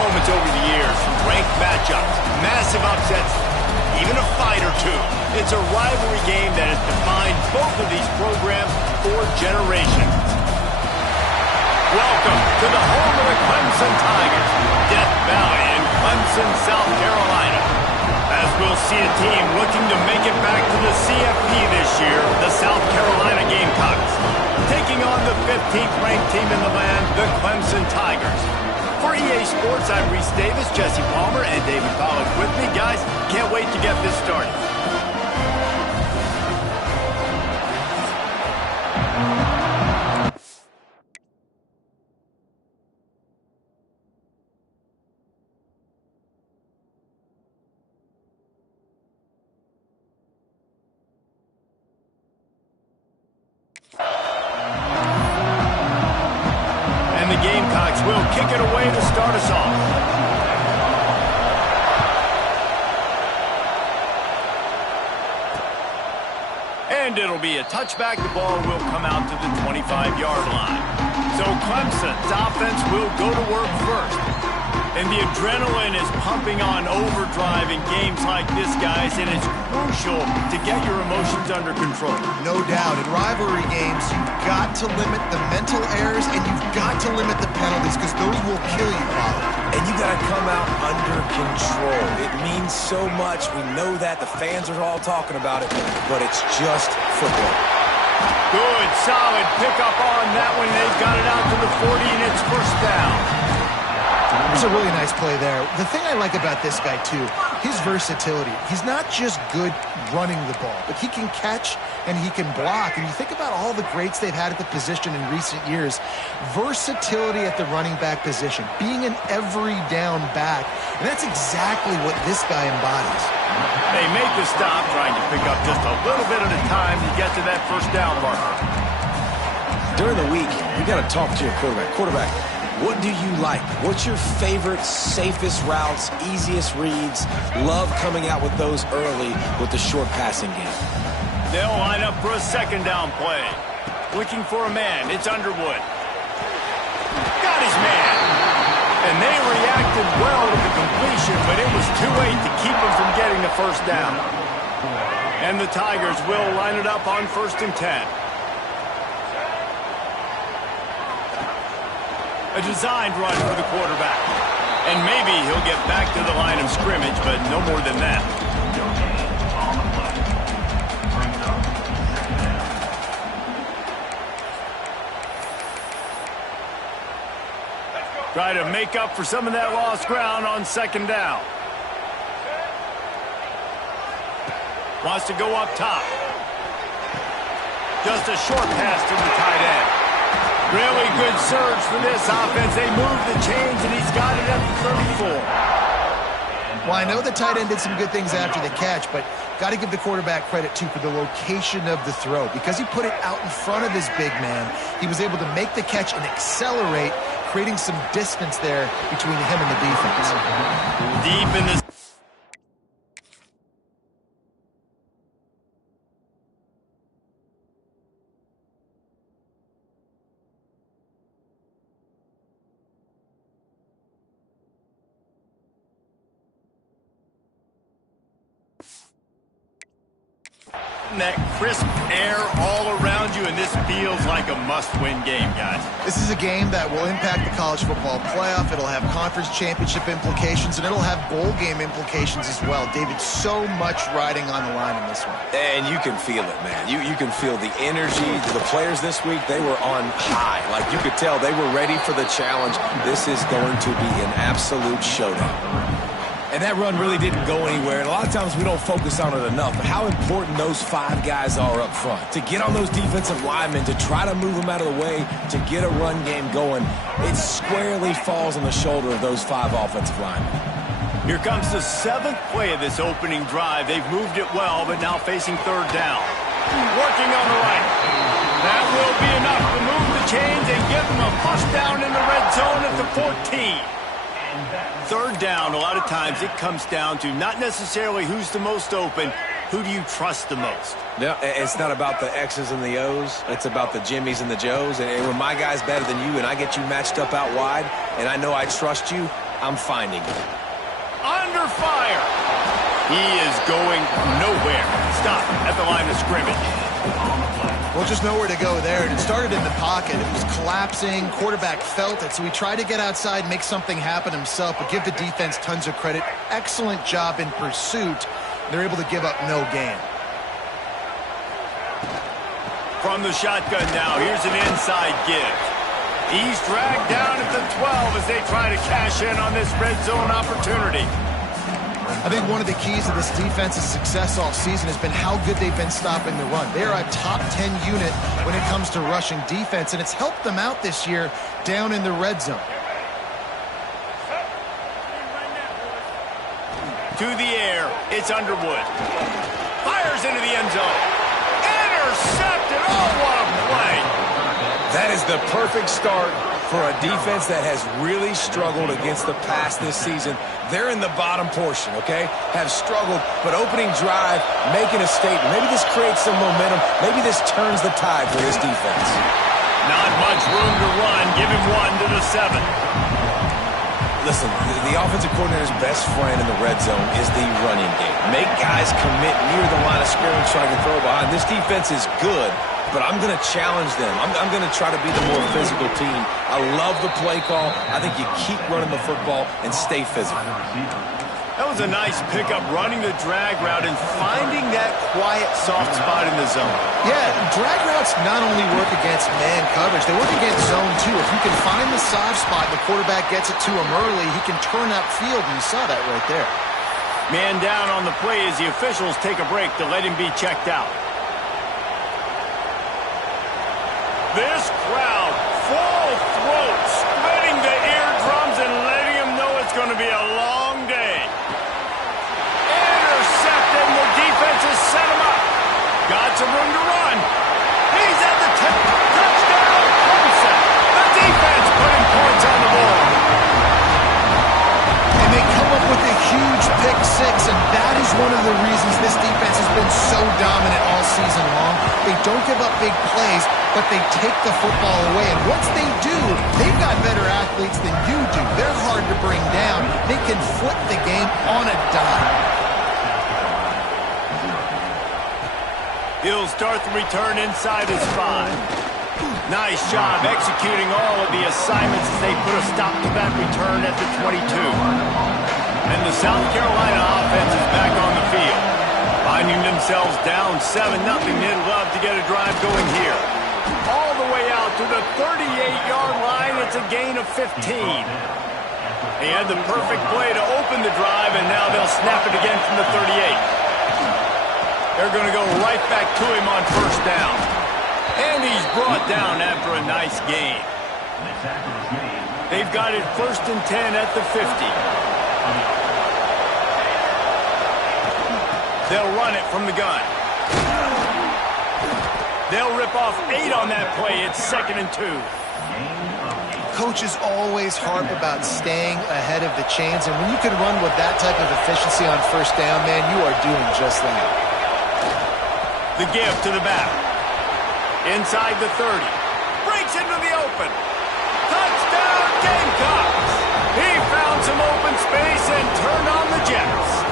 moments over the years, from ranked matchups, massive upsets, even a fight or two. It's a rivalry game that has defined both of these programs for generations. Welcome to the home of the Clemson Tigers, Death Valley in Clemson, South Carolina. As we'll see a team looking to make it back to the CFP this year, the South Carolina Gamecocks, taking on the 15th ranked team in the land, the Clemson Tigers. For EA Sports, I'm Reese Davis, Jesse Palmer, and David Pollack with me. Guys, can't wait to get this started. And the Gamecocks will kick it away to start us off. And it'll be a touchback. The ball will come out to the 25-yard line. So Clemson's offense will go to work first. And the adrenaline is pumping on overdrive in games like this, guys, and it's crucial to get your emotions under control. No doubt. In rivalry games, you've got to limit the mental errors and you've got to limit the penalties because those will kill you, Paulo. And you got to come out under control. It means so much. We know that. The fans are all talking about it, but it's just football. Good, solid pickup on that one. They've got it out to the 40, and it's first down. It was a really nice play there. The thing I like about this guy, too, his versatility. He's not just good running the ball, but he can catch and he can block. And you think about all the greats they've had at the position in recent years. Versatility at the running back position, being an every down back. And that's exactly what this guy embodies. They make the stop, trying to pick up just a little bit at a time to get to that first down marker. During the week, you got to talk to your quarterback. What do you like? What's your favorite, safest routes, easiest reads? Love coming out with those early with the short passing game. They'll line up for a second down play. Looking for a man. It's Underwood. Got his man. And they reacted well to the completion, but it was too late to keep him from getting the first down. And the Tigers will line it up on 1st and 10. A designed run for the quarterback. And maybe he'll get back to the line of scrimmage, but no more than that. Try to make up for some of that lost ground on 2nd down. Wants to go up top. Just a short pass to the tight end. Really good surge for this offense. They move the chains, and he's got it at the 34. Well, I know the tight end did some good things after the catch, but got to give the quarterback credit, too, for the location of the throw. Because he put it out in front of his big man, he was able to make the catch and accelerate, creating some distance there between him and the defense. Deep in the that crisp air all around you, and this feels like a must-win game, guys. This is a game that will impact the college football playoff. It'll have conference championship implications, and it'll have bowl game implications as well. David, so much riding on the line in this one. And you can feel it, man. You can feel the energy. The players this week, they were on high. Like, you could tell they were ready for the challenge. This is going to be an absolute showdown. And that run really didn't go anywhere. And a lot of times we don't focus on it enough. But how important those 5 guys are up front. To get on those defensive linemen, to try to move them out of the way, to get a run game going, it squarely falls on the shoulder of those 5 offensive linemen. Here comes the 7th play of this opening drive. They've moved it well, but now facing 3rd down. Working on the right. That will be enough to move the chains and give them a first down in the red zone at the 14. 3rd down, a lot of times it comes down to not necessarily who's the most open, who do you trust the most? Yeah, it's not about the X's and the O's. It's about the Jimmys and the Joes. And when my guy's better than you and I get you matched up out wide and I know I trust you, I'm finding it. Under fire. He is going nowhere. Stop at the line of scrimmage. Well, just nowhere to go there. And it started in the pocket. It was collapsing. Quarterback felt it, so he tried to get outside, make something happen himself, but give the defense tons of credit. Excellent job in pursuit. They're able to give up no gain. From the shotgun now, here's an inside give. He's dragged down at the 12 as they try to cash in on this red zone opportunity. I think one of the keys to this defense's success all season has been how good they've been stopping the run. They are a top 10 unit when it comes to rushing defense, and it's helped them out this year down in the red zone. To the air, it's Underwood. Fires into the end zone. Intercepted. Oh, what a play. That is the perfect start for a defense that has really struggled against the pass this season. They're in the bottom portion, okay? Have struggled, but opening drive, making a statement. Maybe this creates some momentum. Maybe this turns the tide for this defense. Not much room to run. Give him 1 to the 7. Listen, the offensive coordinator's best friend in the red zone is the running game. Make guys commit near the line of scrimmage so I can throw behind. This defense is good, but I'm going to challenge them. I'm going to try to be the more physical team. I love the play call. I think you keep running the football and stay physical. That was a nice pickup, running the drag route and finding that quiet, soft spot in the zone. Yeah, drag routes not only work against man coverage, they work against zone too. If you can find the soft spot and the quarterback gets it to him early, he can turn upfield, and you saw that right there. Man down on the play as the officials take a break to let him be checked out. This crowd, full throat, splitting the eardrums and letting him know it's going to be a long day. Intercepted, and the defense has set him up. Got some room to run. He's at the 10. Touchdown, Clemson. The defense putting points on the board. And they come up with a huge pick six, and that is one of the reasons this defense has been so dominant all season long. They don't give up big plays, but they take the football away. And once they do, they've got better athletes than you do. They're hard to bring down. They can flip the game on a dime. He'll start the return inside his 5. Nice job executing all of the assignments as they put a stop to that return at the 22. And the South Carolina offense is back on the field. Finding themselves down 7-0, they'd love to get a drive going here. All the way out to the 38-yard line, it's a gain of 15. They had the perfect play to open the drive, and now they'll snap it again from the 38. They're going to go right back to him on first down. And he's brought down after a nice gain. They've got it 1st and 10 at the 50. They'll run it from the gun. They'll rip off 8 on that play. It's 2nd and 2. Coaches always harp about staying ahead of the chains, and when you can run with that type of efficiency on first down, man, you are doing just that. The give to the back. Inside the 30. Breaks into the open. Touchdown, Gamecocks! He found some open space and turned on the Jets.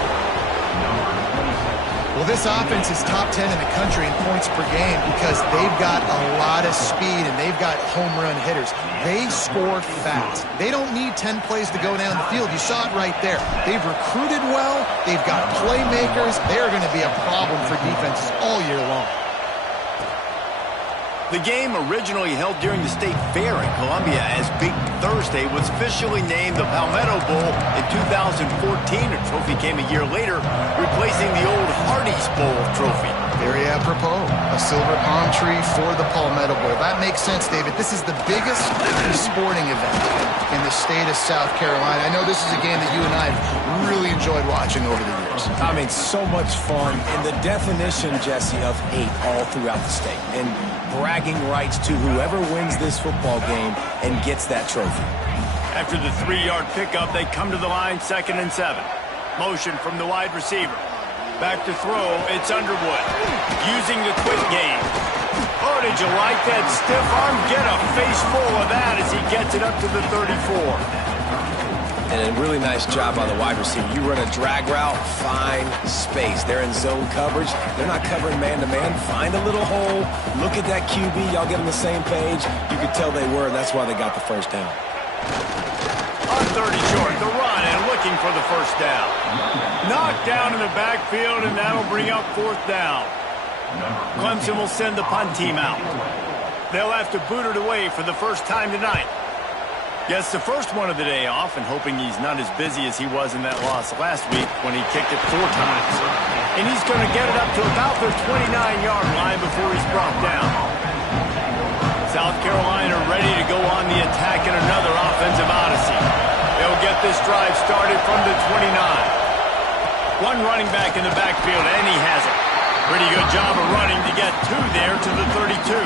Well, this offense is top 10 in the country in points per game because they've got a lot of speed and they've got home run hitters. They score fast. They don't need 10 plays to go down the field. You saw it right there. They've recruited well. They've got playmakers. They're going to be a problem for defenses all year long. The game, originally held during the State Fair in Columbia as Big Thursday, was officially named the Palmetto Bowl in 2014. A trophy came a year later, replacing the old Hardee's Bowl trophy. Very apropos, a silver palm tree for the Palmetto Bowl. That makes sense, David. This is the biggest sporting event in the state of South Carolina. I know this is a game that you and I have really enjoyed watching over the years. I mean, so much fun. And the definition, Jesse, of hate all throughout the state. And bragging rights to whoever wins this football game and gets that trophy. After the 3-yard pickup, they come to the line 2nd and 7. Motion from the wide receiver. Back to throw, it's Underwood. Using the quick game. Oh, did you like that stiff arm? Get a face full of that as he gets it up to the 34. And a really nice job by the wide receiver. You run a drag route, find space. They're in zone coverage. They're not covering man-to-man. Find a little hole. Look at that QB. Y'all get on the same page. You could tell they were, and that's why they got the first down. On 30 short, the run, and looking for the first down. Knocked down in the backfield, and that'll bring up fourth down. Clemson will send the punt team out. They'll have to boot it away for the first time tonight. Gets the first one of the day off, and hoping he's not as busy as he was in that loss last week when he kicked it 4 times. And he's going to get it up to about the 29-yard line before he's brought down. South Carolina ready to go on the attack in another offensive odyssey. They'll get this drive started from the 29. One running back in the backfield, and he has it. Pretty good job of running to get 2 there to the 32.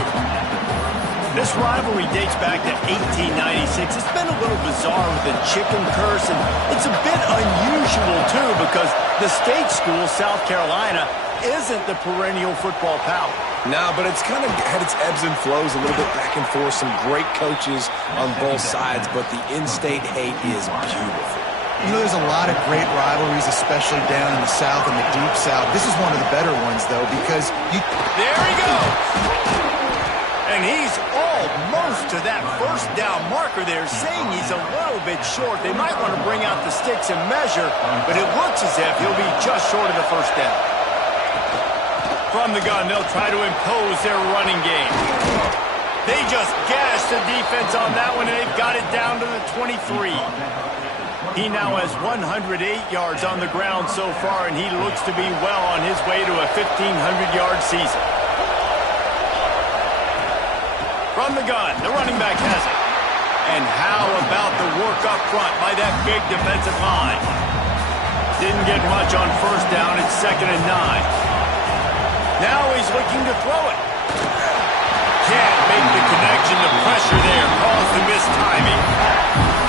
This rivalry dates back to 1896. It's been a little bizarre with the chicken curse, and it's a bit unusual, too, because the state school, South Carolina, isn't the perennial football power. No, but it's kind of had its ebbs and flows, a little bit back and forth, some great coaches on both sides, but the in-state hate is beautiful. You know, there's a lot of great rivalries, especially down in the South and the Deep South. This is one of the better ones, though, because you... There he goes! And he's almost to that first down marker there, saying he's a little bit short. They might want to bring out the sticks and measure, but it looks as if he'll be just short of the first down. From the gun, they'll try to impose their running game. They just gashed the defense on that one, and they've got it down to the 23. He now has 108 yards on the ground so far, and he looks to be well on his way to a 1,500-yard season. From the gun, the running back has it. And how about the work up front by that big defensive line? Didn't get much on first down. It's 2nd and 9. Now he's looking to throw it. Can't make the connection. The pressure there caused the mistiming.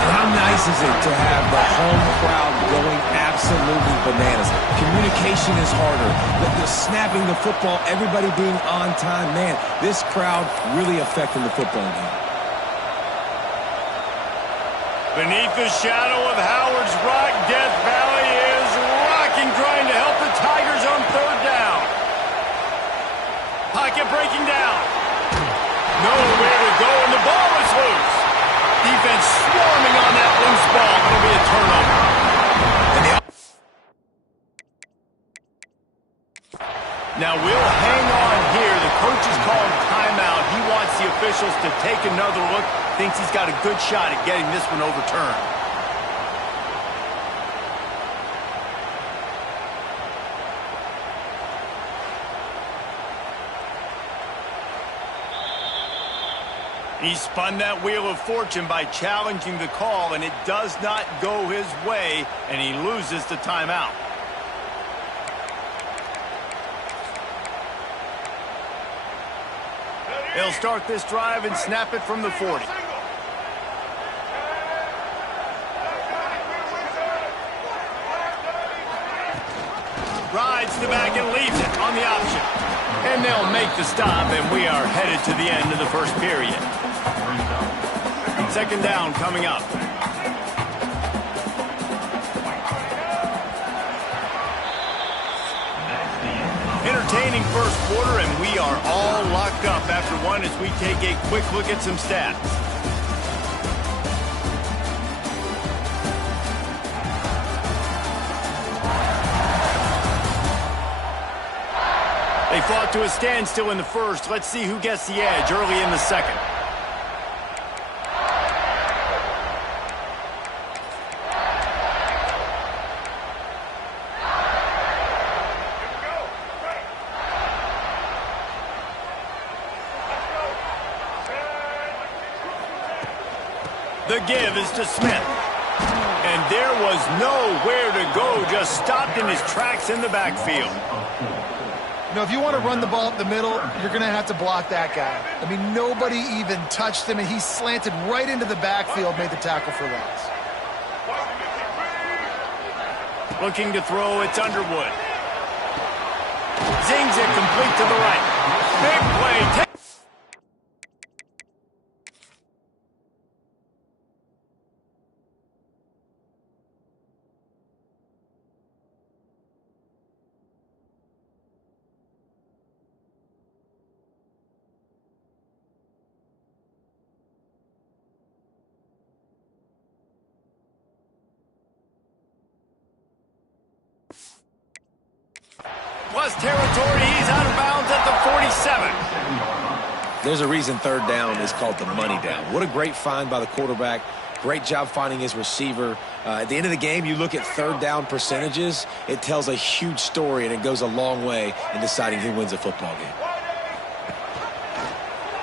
And how nice is it to have the home crowd going absolutely bananas? Communication is harder. The snapping the football, everybody being on time. Man, this crowd really affecting the football game. Beneath the shadow of Howard's Rock, Death Valley is rocking, trying to help the Tigers on 3rd down. Pocket breaking down. Nowhere to go, and the ball is loose. Defense swarming on that loose ball. It'll be a turnover. Now we'll hang on here. The coach is calling timeout. He wants the officials to take another look. Thinks he's got a good shot at getting this one overturned. He spun that wheel of fortune by challenging the call, and it does not go his way, and he loses the timeout. They'll start this drive and snap it from the 40. Rides the back and leaves it on the option. And they'll make the stop, and we are headed to the end of the first period. 2nd down coming up. Entertaining first quarter, and we are all locked up after one as we take a quick look at some stats. They fought to a standstill in the first. Let's see who gets the edge early in the second. The give is to Smith. And there was nowhere to go, just stopped in his tracks in the backfield. You know, if you want to run the ball up the middle, you're going to have to block that guy. I mean, nobody even touched him, and he slanted right into the backfield, made the tackle for loss. Looking to throw, it's Underwood. Zings it complete to the right. Big play. plus territory. He's out of bounds at the 47. There's a reason third down is called the money down. What a great find by the quarterback. Great job finding his receiver. At the end of the game, you look at third down percentages. It tells a huge story, and it goes a long way in deciding who wins a football game.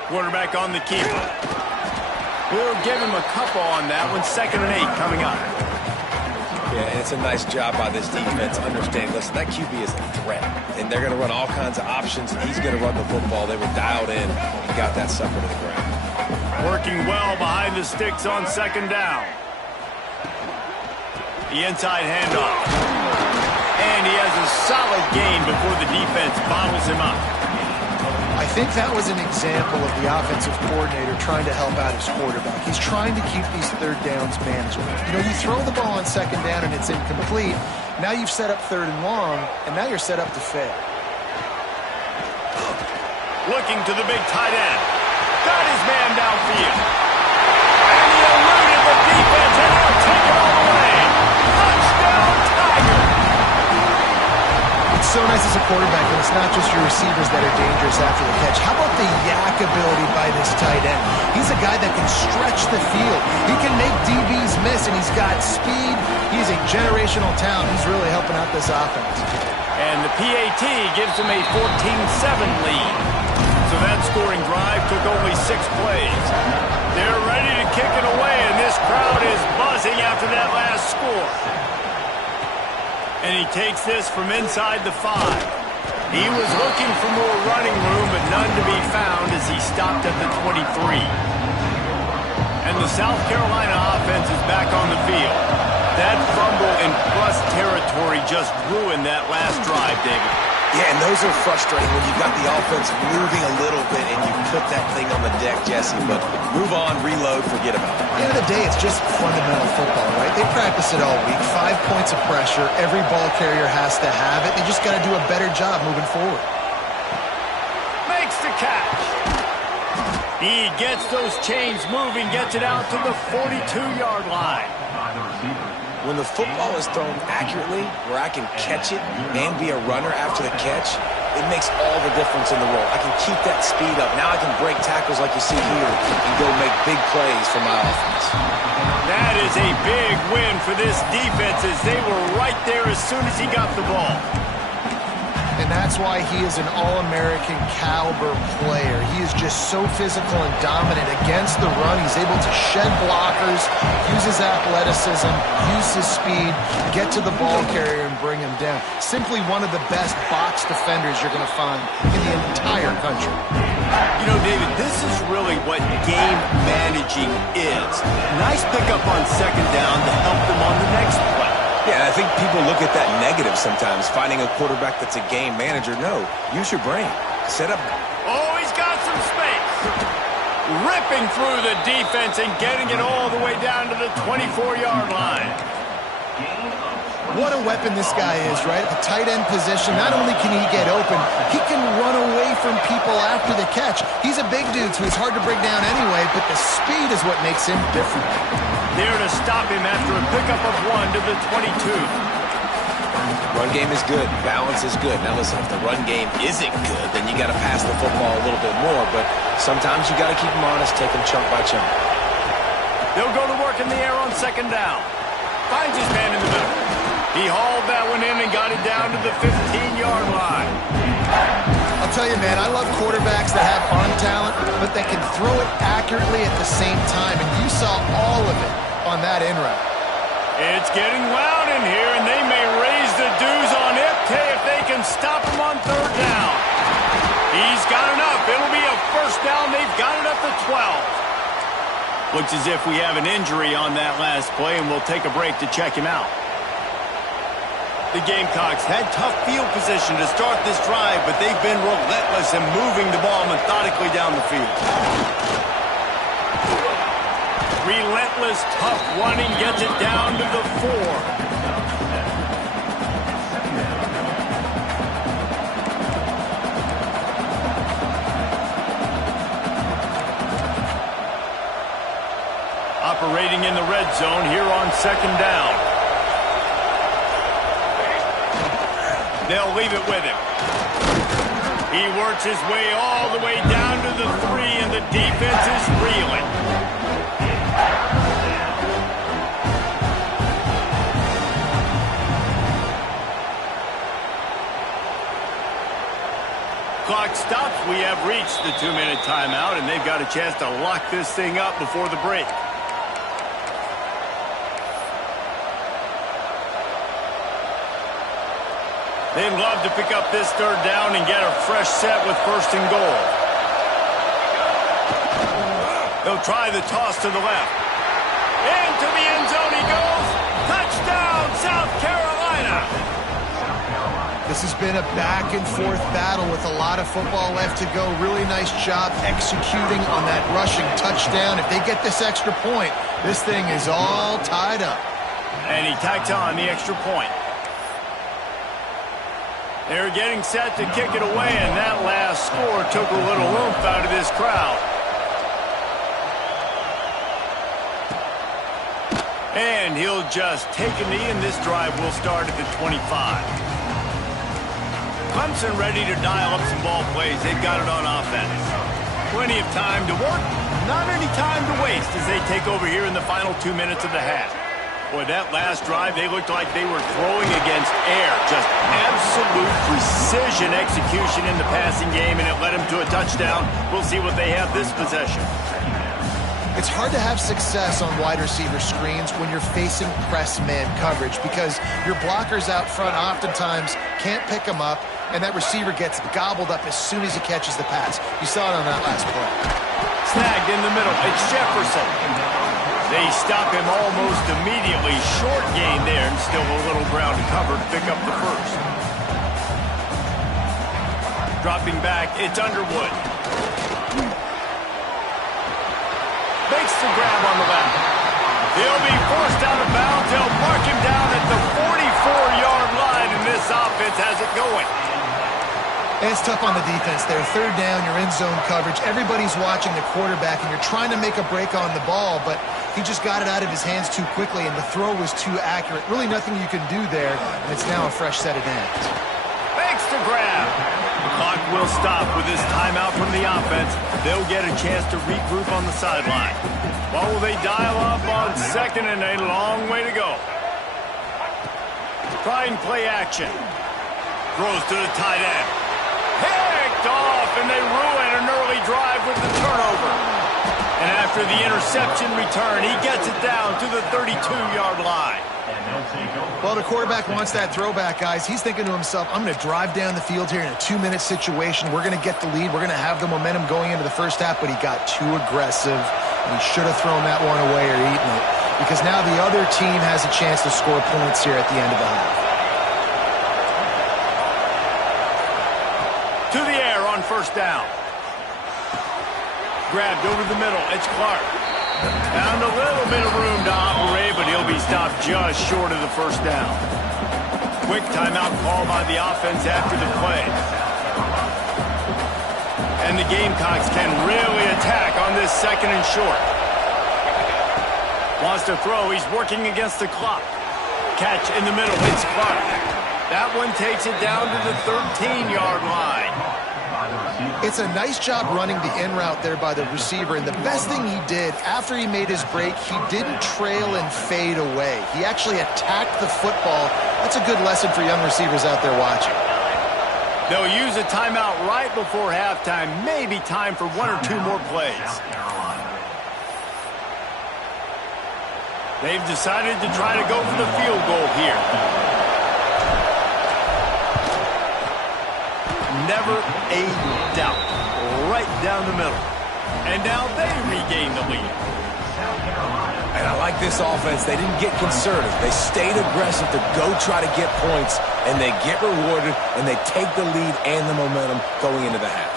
Quarterback on the keeper. We'll give him a couple on that one. 2nd and 8 coming up. Yeah, and it's a nice job by this defense. Understand, listen, that QB is a threat, and they're going to run all kinds of options, and he's going to run the football. They were dialed in and got that sucker to the ground. Working well behind the sticks on 2nd down. The inside handoff. And he has a solid gain before the defense bottles him up. I think that was an example of the offensive coordinator trying to help out his quarterback. He's trying to keep these third downs manageable. You know, you throw the ball on 2nd down and it's incomplete. Now you've set up 3rd and long, and now you're set up to fail. Looking to the big tight end. Got his man downfield. And he eluded the defense, and he'll take it all the way. Touchdown, Tiger! It's so nice as a quarterback, and it's not just your receivers that are dangerous after the catch. How about the yak ability by this tight end? He's a guy that can stretch the field. He can make DBs miss, and he's got speed. He's a generational talent. He's really helping out this offense. And the PAT gives him a 14-7 lead. So that scoring drive took only 6 plays. They're ready to kick it away, and this crowd is buzzing after that last score. And he takes this from inside the 5. He was looking for more running room, but none to be found as he stopped at the 23. And the South Carolina offense is back on the field. That fumble in plus territory just ruined that last drive, David. Yeah, and those are frustrating when you've got the offense moving a little bit and you put that thing on the deck, Jesse. But move on, reload, forget about it. At the end of the day, it's just fundamental football, right? They practice it all week. 5 points of pressure. Every ball carrier has to have it. They just got to do a better job moving forward. Makes the catch. He gets those chains moving, gets it out to the 42-yard line. When the football is thrown accurately, where I can catch it and be a runner after the catch, it makes all the difference in the world. I can keep that speed up. Now I can break tackles like you see here and go make big plays for my offense. That is a big win for this defense as they were right there as soon as he got the ball. And that's why he is an All-American caliber player. He is just so physical and dominant against the run. He's able to shed blockers, use his athleticism, use his speed, get to the ball carrier and bring him down. Simply one of the best box defenders you're going to find in the entire country. You know, David, this is really what game managing is. Nice pickup on 2nd down to help them on the next play. Yeah, I think people look at that negative sometimes, finding a quarterback that's a game manager. No, use your brain. Set up. Oh, he's got some space. Ripping through the defense and getting it all the way down to the 24-yard line. What a weapon this guy is, right? At the tight end position, not only can he get open, he can run away from people after the catch. He's a big dude, so he's hard to bring down anyway, but the speed is what makes him different. There to stop him after a pickup of 1 to the 22. Run game is good. Balance is good. Now listen, if the run game isn't good, then you got to pass the football a little bit more, but sometimes you got to keep them honest, take them chunk by chunk. They'll go to work in the air on 2nd down. Finds his man in the middle. He hauled that one in and got it down to the 15-yard line. I'll tell you, man, I love quarterbacks that have arm talent, but that can throw it accurately at the same time, and you saw all of it on that in route. It's getting loud in here, and they may raise the dues on Ipte if they can stop him on 3rd down. He's got enough. It'll be a 1st down. They've got it up to 12. Looks as if we have an injury on that last play, and we'll take a break to check him out. The Gamecocks had tough field position to start this drive, but they've been relentless in moving the ball methodically down the field. Relentless, tough running gets it down to the 4. Operating in the red zone here on 2nd down. They'll leave it with him. He works his way all the way down to the 3, and the defense is reeling. Clock stops. We have reached the 2-minute timeout, and they've got a chance to lock this thing up before the break. They'd love to pick up this third down and get a fresh set with 1st and goal. They'll try the toss to the left. Into the end zone he goes. Touchdown, South Carolina. This has been a back-and-forth battle with a lot of football left to go. Really nice job executing on that rushing touchdown. If they get this extra point, this thing is all tied up. And he tacks on the extra point. They're getting set to kick it away, and that last score took a little oomph out of this crowd. And he'll just take a knee, and this drive will start at the 25. Clemson ready to dial up some ball plays. They've got it on offense. Plenty of time to work, not any time to waste as they take over here in the final 2 minutes of the half. Boy, that last drive, they looked like they were throwing against air. Just absolute precision execution in the passing game, and it led them to a touchdown. We'll see what they have this possession. It's hard to have success on wide receiver screens when you're facing press man coverage because your blockers out front oftentimes can't pick them up, and that receiver gets gobbled up as soon as he catches the pass. You saw it on that last play. Snagged in the middle. It's Jefferson. They stop him almost immediately. Short gain there, and still a little ground to cover to pick up the first. Dropping back, it's Underwood. Makes the grab on the left. He'll be forced out of bounds. They'll mark him down at the 44-yard line, and this offense has it going. And it's tough on the defense there. 3rd down, you're in zone coverage. Everybody's watching the quarterback, and you're trying to make a break on the ball, but he just got it out of his hands too quickly, and the throw was too accurate. Really nothing you can do there, and it's now a fresh set of downs. Makes the grab. The clock will stop with this timeout from the offense. They'll get a chance to regroup on the sideline. What will they dial up on 2nd and a long way to go? Try and play action. Throws to the tight end. Picked off, and they ruin an early drive with the turnover. And after the interception return, he gets it down to the 32-yard line. Well, the quarterback wants that throwback, guys. He's thinking to himself, I'm going to drive down the field here in a 2-minute situation. We're going to get the lead. We're going to have the momentum going into the first half, but he got too aggressive, and he should have thrown that one away or eaten it, because now the other team has a chance to score points here at the end of the half. To the air on 1st down. Grabbed over the middle. It's Clark. Found a little bit of room to operate, but he'll be stopped just short of the 1st down. Quick timeout call by the offense after the play. And the Gamecocks can really attack on this 2nd and short. Wants to throw. He's working against the clock. Catch in the middle. It's Clark. That one takes it down to the 13-yard line. It's a nice job running the in route there by the receiver, and the best thing he did after he made his break, he didn't trail and fade away. He actually attacked the football. That's a good lesson for young receivers out there watching. They'll use a timeout right before halftime. Maybe time for 1 or 2 more plays. They've decided to try to go for the field goal here. Never a doubt. Right down the middle. And now they regain the lead. And I like this offense. They didn't get conservative. They stayed aggressive to go try to get points, and they get rewarded, and they take the lead and the momentum going into the half.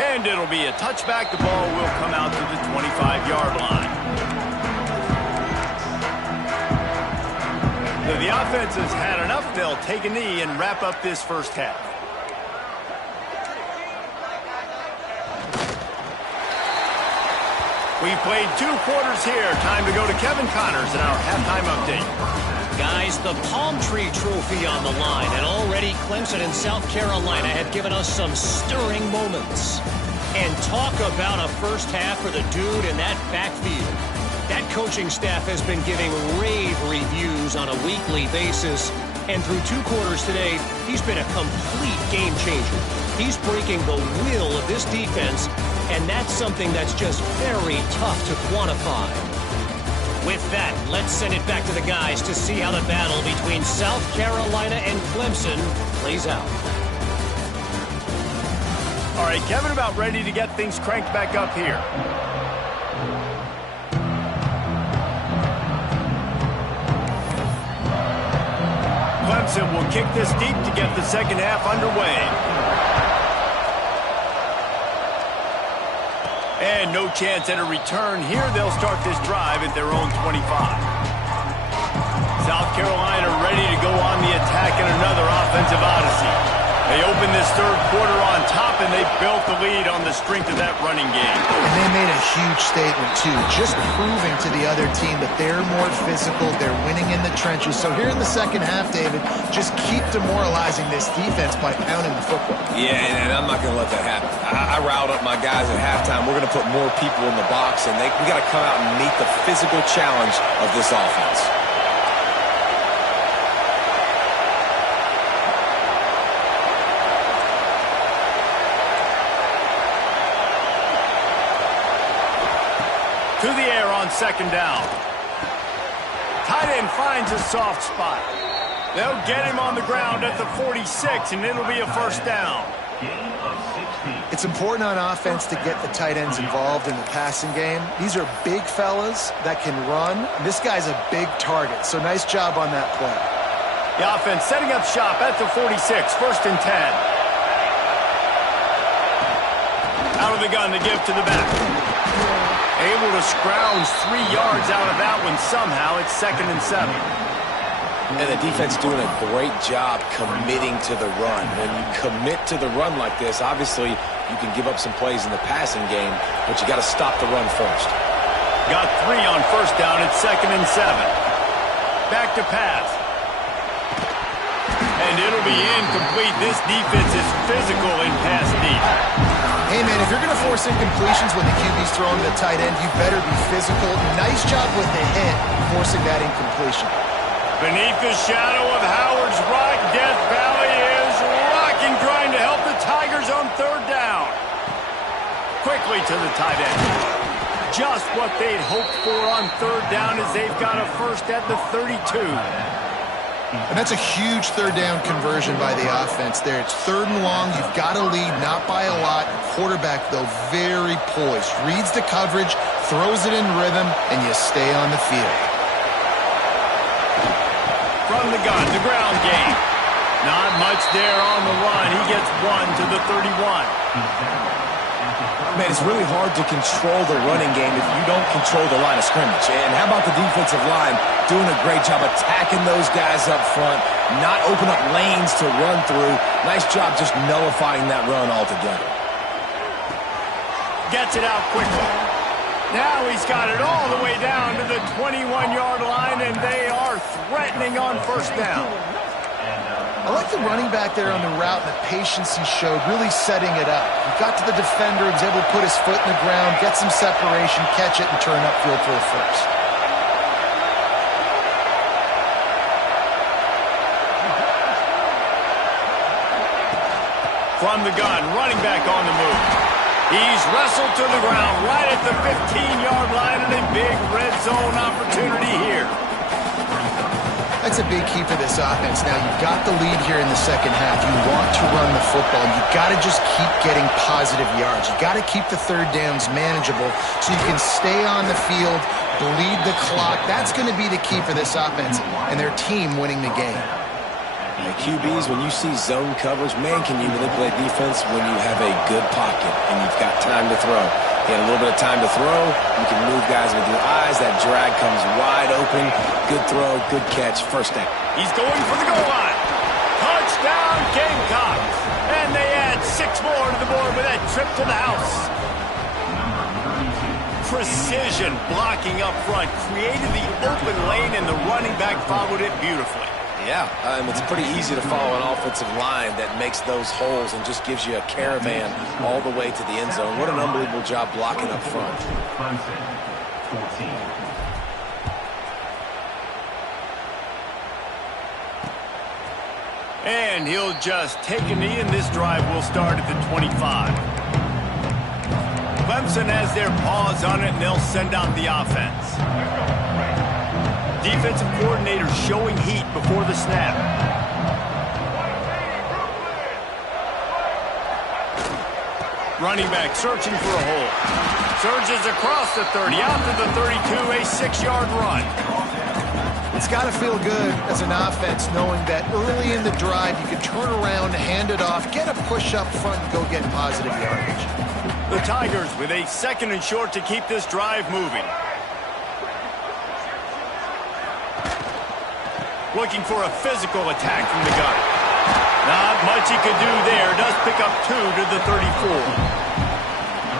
And it'll be a touchback. The ball will come out to the 25-yard line. So the offense has had enough. They'll take a knee and wrap up this first half. We've played 2 quarters here. Time to go to Kevin Connors in our halftime update. Guys, the Palm Tree Trophy on the line, and already Clemson and South Carolina have given us some stirring moments. And talk about a first half for the dude in that backfield. That coaching staff has been giving rave reviews on a weekly basis, and through 2 quarters today, he's been a complete game changer. He's breaking the will of this defense, and that's something that's just very tough to quantify. With that, let's send it back to the guys to see how the battle between South Carolina and Clemson plays out. All right, Kevin about ready to get things cranked back up here. Clemson will kick this deep to get the second half underway. And no chance at a return here. They'll start this drive at their own 25. South Carolina ready to go on the attack in another offensive odyssey. They opened this third quarter on top, and they built the lead on the strength of that running game. And they made a huge statement, too, just proving to the other team that they're more physical, they're winning in the trenches. So here in the second half, David, just keep demoralizing this defense by pounding the football. Yeah, and I'm not going to let that happen. I riled up my guys at halftime. We're going to put more people in the box, and we got to come out and meet the physical challenge of this offense. To the air on second down. Tight end finds a soft spot. They'll get him on the ground at the 46, and it'll be a first down. It's important on offense to get the tight ends involved in the passing game. These are big fellas that can run. This guy's a big target, so nice job on that play. The offense setting up shop at the 46, first and 10. Out of the gun to give to the back. Able to scrounge 3 yards out of that one somehow. It's second and 7. And the defense doing a great job committing to the run. When you commit to the run like this, obviously you can give up some plays in the passing game, but you got to stop the run first. Got 3 on first down. It's second and 7. Back to pass. And it'll be incomplete. This defense is physical in pass deep. Hey, man, if you're going to force incompletions when the QB's throwing to the tight end, you better be physical. Nice job with the hit, forcing that incompletion. Beneath the shadow of Howard's Rock, Death Valley is rocking, trying to help the Tigers on third down. Quickly to the tight end. Just what they'd hoped for on third down as they've got a first at the 32. And that's a huge third down conversion by the offense there. It's third and long. You've got to lead, not by a lot. Quarterback, though, very poised. Reads the coverage, throws it in rhythm, and you stay on the field. From the gun, the ground game. Not much there on the run. He gets 1 to the 31. Man, it's really hard to control the running game if you don't control the line of scrimmage. And how about the defensive line doing a great job attacking those guys up front, not open up lanes to run through. Nice job just nullifying that run altogether. Gets it out quickly. Now he's got it all the way down to the 21-yard line, and they are threatening on first down. I like the running back there on the route and the patience he showed, really setting it up. He got to the defender, he was able to put his foot in the ground, get some separation, catch it, and turn upfield for the first. From the gun, running back on the move. He's wrestled to the ground right at the 15-yard line, and a big red zone opportunity here. That's a big key for this offense. Now, you've got the lead here in the second half. You want to run the football. You've got to just keep getting positive yards. You've got to keep the third downs manageable so you can stay on the field, bleed the clock. That's going to be the key for this offense and their team winning the game. The QBs, when you see zone coverage, man, can you manipulate defense when you have a good pocket and you've got time to throw. You got a little bit of time to throw. You can move guys with your eyes. That drag comes wide open. Good throw, good catch, first down. He's going for the goal line. Touchdown, Gamecocks. And they add 6 more to the board with that trip to the house. precision blocking up front, created the open lane, and the running back followed it beautifully. Yeah, it's pretty easy to follow an offensive line that makes those holes and just gives you a caravan all the way to the end zone. What an unbelievable job blocking up front. Clemson, 14. And he'll just take a knee, and this drive will start at the 25. Clemson has their paws on it, and they'll send out the offense. Defensive coordinator showing heat before the snap. Running back searching for a hole. Surges across the 30, out to the 32, a 6-yard run. It's got to feel good as an offense knowing that early in the drive you can turn around, hand it off, get a push up front, and go get positive yardage. The Tigers with a 2nd and short to keep this drive moving. Looking for a physical attack from the gun. Not much he could do there. Does pick up 2 to the 34.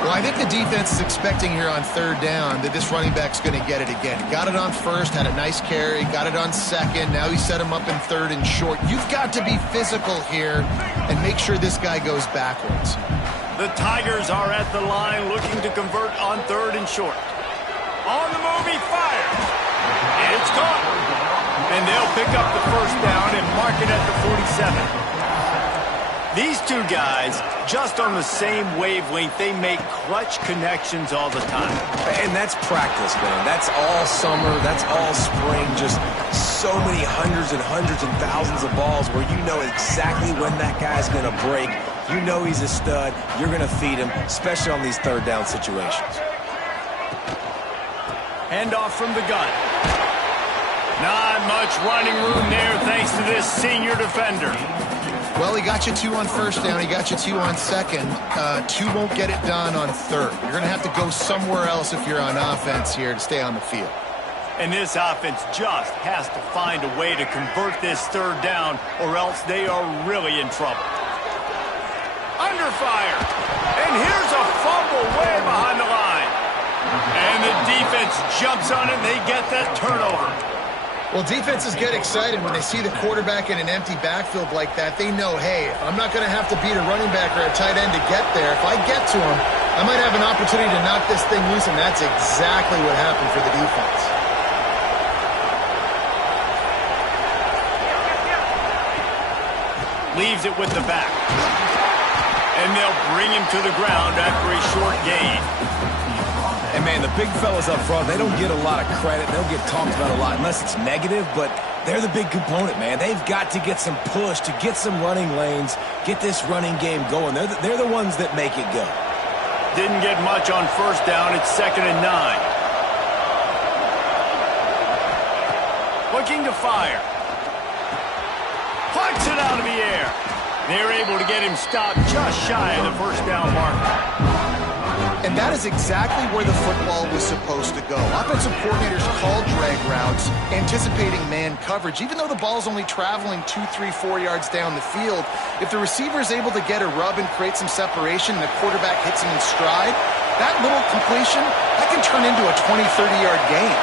Well, I think the defense is expecting here on 3rd down that this running back's going to get it again. Got it on 1st, had a nice carry, got it on 2nd. Now he set him up in 3rd and short. You've got to be physical here and make sure this guy goes backwards. The Tigers are at the line looking to convert on 3rd and short. On the move, he fires. It's caught. And they'll pick up the 1st down and mark it at the 47. These two guys, just on the same wavelength, they make clutch connections all the time. And that's practice, man. That's all summer. That's all spring. Just so many hundreds and thousands of balls where you know exactly when that guy's going to break. You know he's a stud. You're going to feed him, especially on these 3rd down situations. Handoff from the gun. Not much running room there thanks to this senior defender. Well, he got you 2 on 1st down. He got you 2 on 2nd. 2 won't get it done on 3rd. You're going to have to go somewhere else if you're on offense here to stay on the field. And this offense just has to find a way to convert this 3rd down, or else they are really in trouble. Under fire. And here's a fumble way behind the line. And the defense jumps on it, and they get that turnover. Well, defenses get excited when they see the quarterback in an empty backfield like that. They know, hey, I'm not going to have to beat a running back or a tight end to get there. If I get to him, I might have an opportunity to knock this thing loose, and that's exactly what happened for the defense. Leaves it with the back. And they'll bring him to the ground after a short gain. And, man, the big fellas up front, they don't get a lot of credit. They'll get talked about a lot unless it's negative, but they're the big component, man. They've got to get some push to get some running lanes, get this running game going. They're the ones that make it go. Didn't get much on 1st down. It's 2nd and 9. Looking to fire. Plucks it out of the air. They're able to get him stopped just shy of the 1st down marker. And that is exactly where the football was supposed to go. Offensive coordinators call drag routes, anticipating man coverage. Even though the ball's only traveling 2, 3, 4 yards down the field, if the receiver is able to get a rub and create some separation and the quarterback hits him in stride, that little completion, that can turn into a 20, 30-yard gain.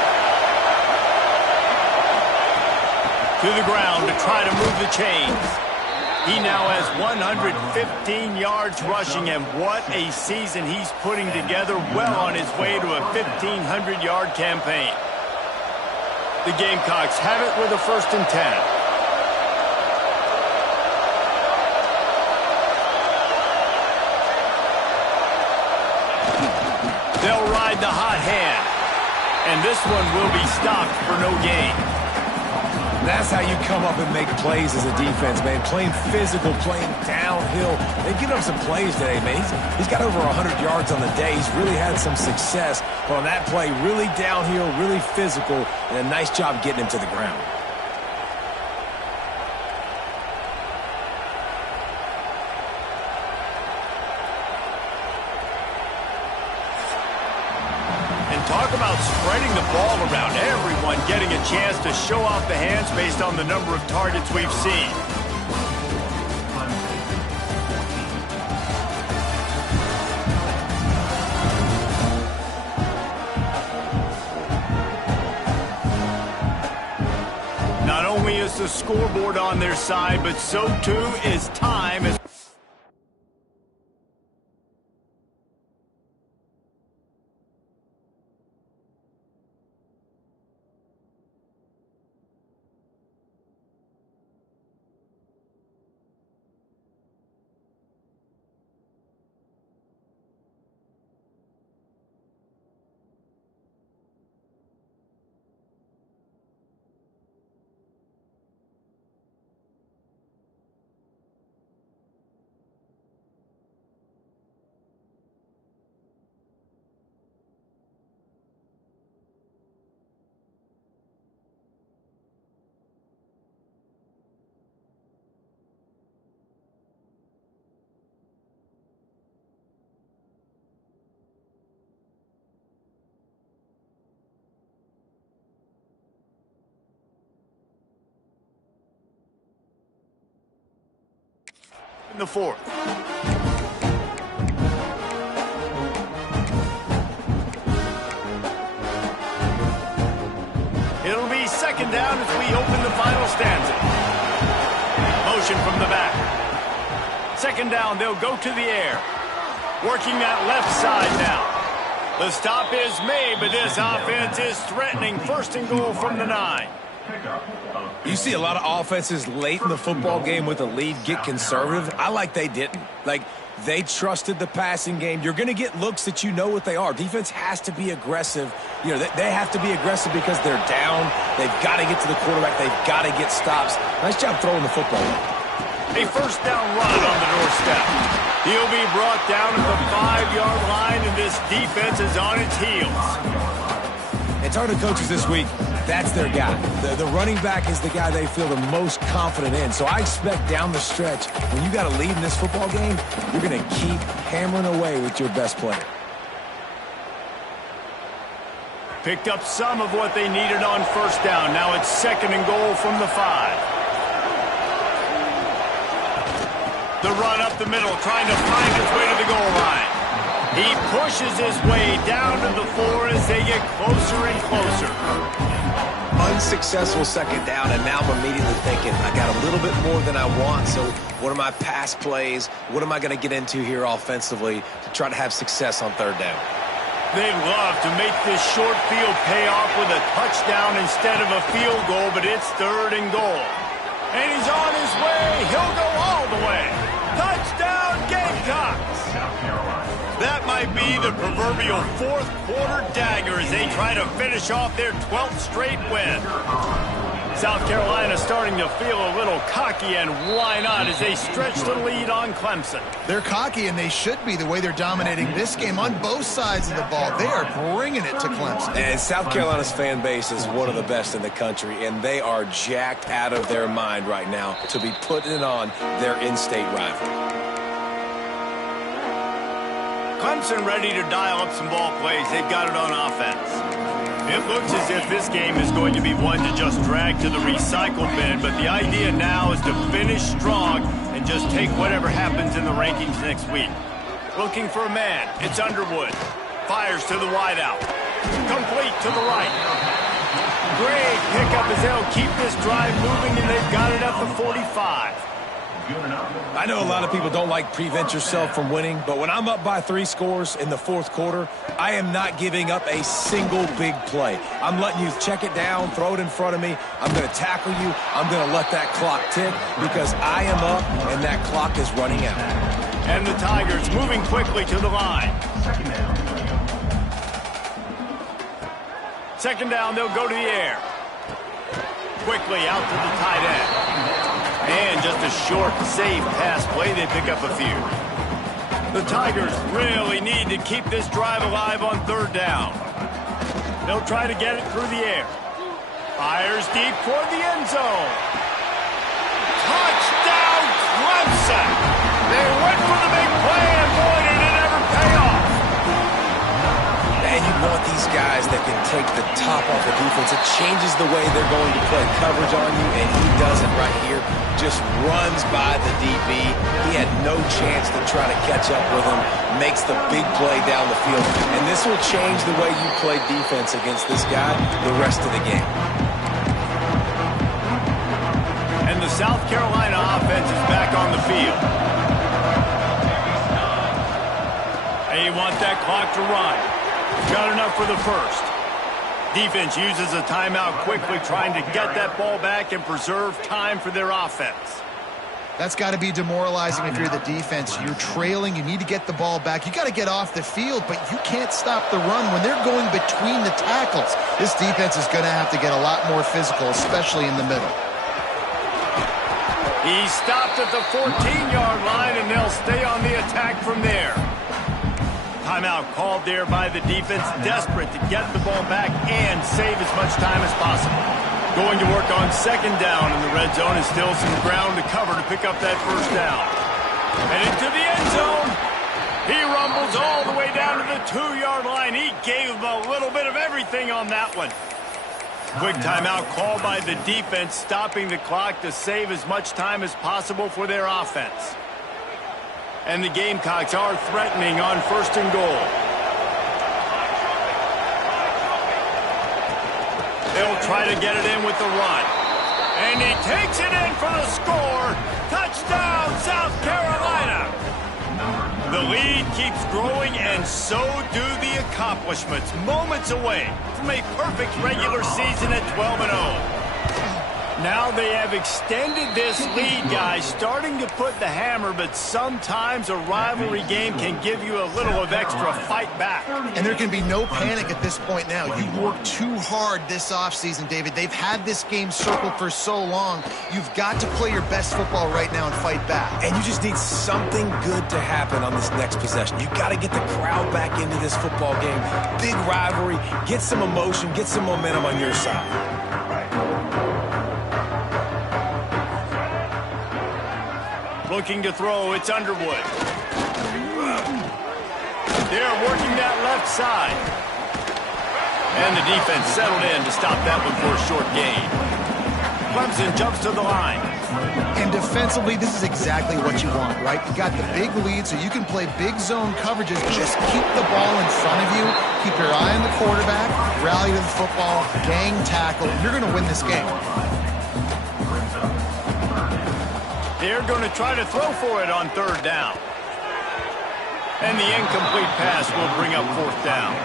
To the ground to try to move the chains. He now has 115 yards rushing, and what a season he's putting together, well on his way to a 1,500-yard campaign. The Gamecocks have it with a 1st and 10. They'll ride the hot hand, and this one will be stopped for no gain. That's how you come up and make plays as a defense, man. Playing physical, playing downhill. They've given up some plays today, man. He's got over 100 yards on the day. He's really had some success. But on that play, really downhill, really physical, and a nice job getting him to the ground. Talk about spreading the ball around. Everyone getting a chance to show off the hands based on the number of targets we've seen. the scoreboard on their side, but so too is time. In the fourth. It'll be second down as we open the final stanza. Motion from the back. Second down, they'll go to the air. Working that left side now. The stop is made, but this offense is threatening first and goal from the 9. You see a lot of offenses late in the football game with a lead get conservative. I like they didn't. Like, they trusted the passing game. You're going to get looks that you know what they are. Defense has to be aggressive. You know, they have to be aggressive because they're down. They've got to get to the quarterback. They've got to get stops. Nice job throwing the football. A first down run on the doorstep. He'll be brought down at the 5-yard line, and this defense is on its heels. And talking to coaches this week, that's their guy. The running back is the guy they feel the most confident in. So I expect down the stretch, when you got a lead in this football game, you're going to keep hammering away with your best player. Picked up some of what they needed on first down. Now it's second and goal from the 5. The run up the middle, trying to find his way to the goal line. He pushes his way down to the 4 as they get closer and closer. Unsuccessful second down, and now I'm immediately thinking, I got a little bit more than I want, so what are my pass plays? What am I going to get into here offensively to try to have success on third down? They'd love to make this short field pay off with a touchdown instead of a field goal, but it's third and goal. And he's on his way. He'll go all the way. Touchdown, Gamecocks! That might be the proverbial fourth quarter dagger as they try to finish off their 12th straight win. South Carolina starting to feel a little cocky, and why not, as they stretch the lead on Clemson. They're cocky, and they should be the way they're dominating this game on both sides of the ball. They are bringing it to Clemson. And South Carolina's fan base is one of the best in the country, and they are jacked out of their mind right now to be putting it on their in-state rival. Clemson ready to dial up some ball plays. They've got it on offense. It looks as if this game is going to be one to just drag to the recycle bin, but the idea now is to finish strong and just take whatever happens in the rankings next week. Looking for a man. It's Underwood. Fires to the wideout. Complete to the right. Great pickup as they'll keep this drive moving, and they've got it at the 45. I know a lot of people don't like prevent yourself from winning, but when I'm up by 3 scores in the fourth quarter, I am not giving up a single big play. I'm letting you check it down, throw it in front of me. I'm going to tackle you. I'm going to let that clock tick because I am up and that clock is running out. And the Tigers moving quickly to the line. Second down, they'll go to the air. Quickly out to the tight end. And just a short, safe pass play, they pick up a few. The Tigers really need to keep this drive alive on third down. They'll try to get it through the air. Fires deep toward the end zone. Touchdown, Clemson! They went for the big play, and boy, did it ever pay off. And you want these guys that can take the top off the defense. It changes the way they're going to play coverage on you, and he does it right here. Just runs by the DB. He had no chance to try to catch up with him. Makes the big play down the field. And this will change the way you play defense against this guy the rest of the game. South Carolina offense is back on the field. They want that clock to run. Got enough for the first. Defense uses a timeout quickly, trying to get that ball back and preserve time for their offense. That's got to be demoralizing if you're the defense. You're trailing. You need to get the ball back. You got to get off the field, but you can't stop the run when they're going between the tackles. This defense is going to have to get a lot more physical, especially in the middle. He stopped at the 14-yard line, and they'll stay on the attack from there. Timeout called there by the defense, desperate to get the ball back and save as much time as possible. Going to work on second down in the red zone, and still some ground to cover to pick up that first down. And into the end zone. He rumbles all the way down to the 2-yard line. He gave him a little bit of everything on that one. Quick timeout called by the defense, stopping the clock to save as much time as possible for their offense. And the Gamecocks are threatening on first and goal. They'll try to get it in with the run. And he takes it in for the score. Touchdown, South Carolina. The lead keeps growing, and so do the accomplishments. Moments away from a perfect regular season at 12-0. Now they have extended this lead, guys, starting to put the hammer, but sometimes a rivalry game can give you a little of extra fight back. And there can be no panic at this point now. You've worked too hard this offseason, David. They've had this game circled for so long. You've got to play your best football right now and fight back. And you just need something good to happen on this next possession. You got to get the crowd back into this football game. Big rivalry. Get some emotion. Get some momentum on your side. Looking to throw, it's Underwood. They're working that left side. And the defense settled in to stop that one for a short gain. Clemson jumps to the line. And defensively, this is exactly what you want, right? You got the big lead, so you can play big zone coverages. Just keep the ball in front of you. Keep your eye on the quarterback. Rally to the football. Gang tackle. You're going to win this game. They're going to try to throw for it on third down. And the incomplete pass will bring up fourth down.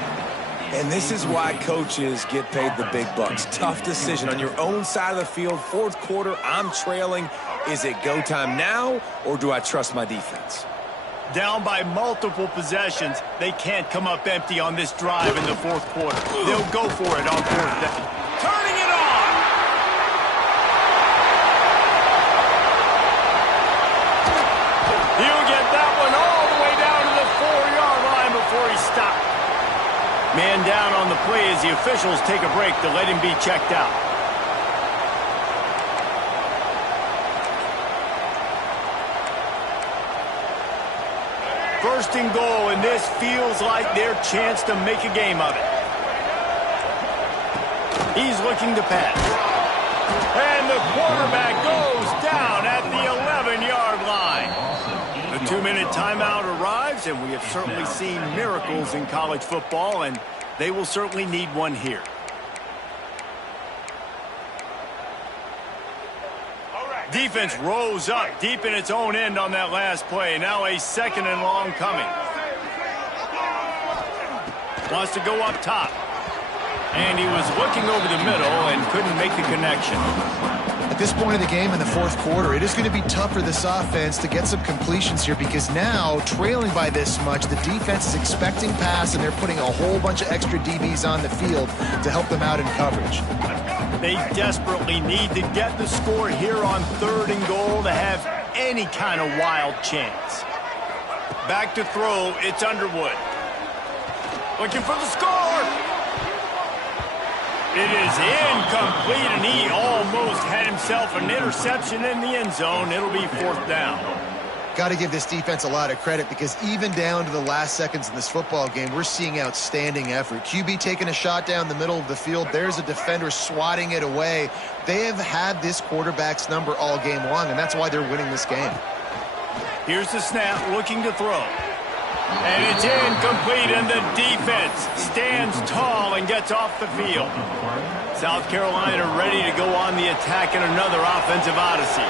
And this is why coaches get paid the big bucks. Tough decision on your own side of the field. Fourth quarter, I'm trailing. Is it go time now, or do I trust my defense? Down by multiple possessions, they can't come up empty on this drive in the fourth quarter. They'll go for it on fourth down. Turning it on! He'll get that one all the way down to the 4-yard line before he stopped. Man down on the play as the officials take a break to let him be checked out. First and goal, and this feels like their chance to make a game of it. He's looking to pass. And the quarterback goes down at the 11-yard line. The 2-minute timeout arrives, and we have certainly seen miracles in college football, and they will certainly need one here. Defense rose up deep in its own end on that last play. Now a second and long coming. Wants to go up top. And he was looking over the middle and couldn't make the connection. At this point of the game in the fourth quarter, it is going to be tough for this offense to get some completions here because now, trailing by this much, the defense is expecting pass, and they're putting a whole bunch of extra DBs on the field to help them out in coverage. They desperately need to get the score here on third and goal to have any kind of wild chance. Back to throw, it's Underwood. Looking for the score. It is incomplete, and he almost had himself an interception in the end zone. It'll be fourth down. Got to give this defense a lot of credit because even down to the last seconds in this football game, we're seeing outstanding effort. QB taking a shot down the middle of the field. There's a defender swatting it away. They have had this quarterback's number all game long, and that's why they're winning this game. Here's the snap, looking to throw. And it's incomplete, and the defense stands tall and gets off the field. South Carolina ready to go on the attack in another offensive odyssey.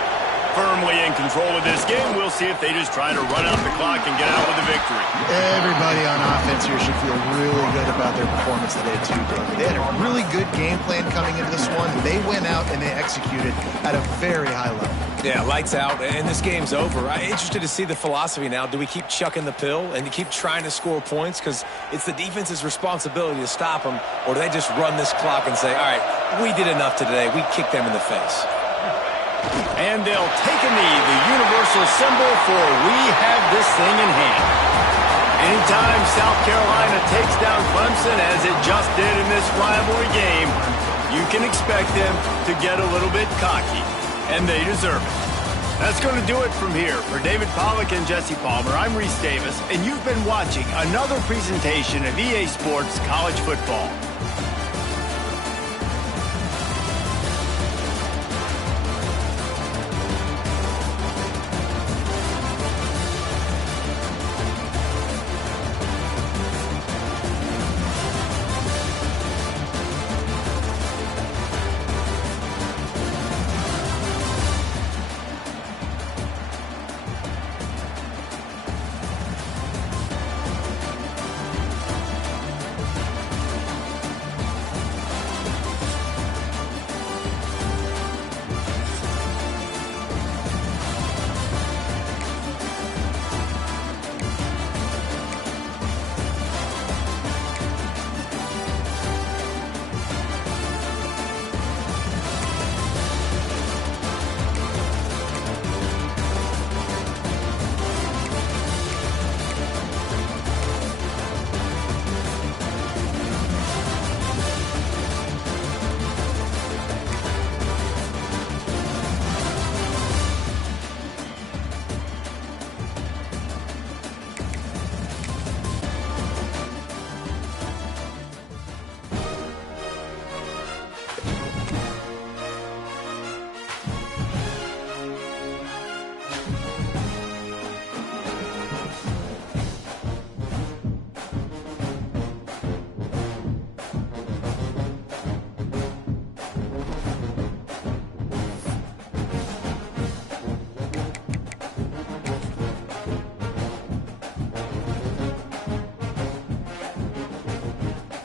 Firmly in control of this game. We'll see if they just try to run out the clock and get out with a victory. Everybody on offense here should feel really good about their performance today, too, David. They had a really good game plan coming into this one. They went out and they executed at a very high level. Yeah, lights out, and this game's over. I'm interested to see the philosophy now. Do we keep chucking the pill and keep trying to score points? Because it's the defense's responsibility to stop them, or do they just run this clock and say, all right, we did enough today. We kicked them in the face. And they'll take a knee, the universal symbol for we have this thing in hand. Anytime South Carolina takes down Clemson, as it just did in this rivalry game, you can expect them to get a little bit cocky, and they deserve it. That's going to do it from here. For David Pollack and Jesse Palmer, I'm Reese Davis, and you've been watching another presentation of EA Sports College Football.